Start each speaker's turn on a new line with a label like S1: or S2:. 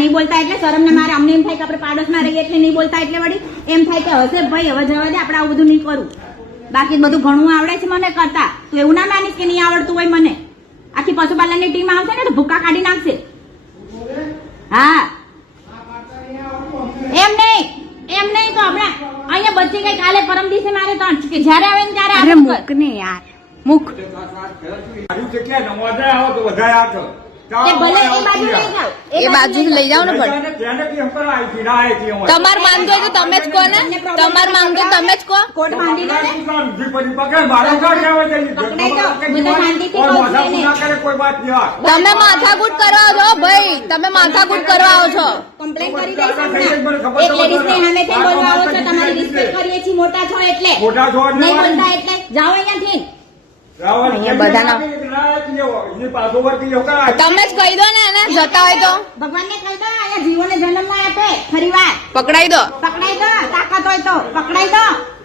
S1: નહીં બોલતા એટલે શરમ ને મારે અમને એમ થાય કે આપણે પાડોશમાં રહીએ એટલે નહીં બોલતા એટલે વળી એમ થાય કે હશે ભાઈ હવે જવા દે આપણે આવું બધું નહીં કરું. બાકી બધું ઘણું આવડે છે મને કરતા. તો એવું ના માનીશ કે નહીં આવડતું હોય મને. આખી પશુપાલનની ટીમ આવશે ને તો ભૂકા કાઢી નાખશે. હા. એમ નહીં. એમ નહીં તો હમણાં અહીંયા બચી ગઈ કાલે પરમ દિવસે મારે ત્રણ કે જ્યારે આવે ને ત્યારે કર.
S2: મૂક ને યાર. મૂક.
S3: કેટલા છે ક્યાં? નવ વધારે આવો તો વધારે આવશો.
S1: એ બાજુ લઈ જાઓ.
S2: ને પણ. તમાર માંગતો હોય તો તમે જ કહો ને. તમારે માંગતો તમે જ કહો. તમે માથાકૂટ કરવા આવો છો ભાઈ. તમે માથાકૂટ કરવા આવો છો
S1: મોટા છો એટલે. જાઓ અહીંયાથી.
S2: બધાના-
S3: ના.
S2: તમે જ કહી દો ને એને જતા હોય તો.
S1: ભગવાનને કહી દો અહીંયા જીવોને જન્મ ના આપે ફરી વાર
S2: પકડાઈ દો.
S1: પકડાઈ દો તાકાત હોય તો. પકડાઈ દો.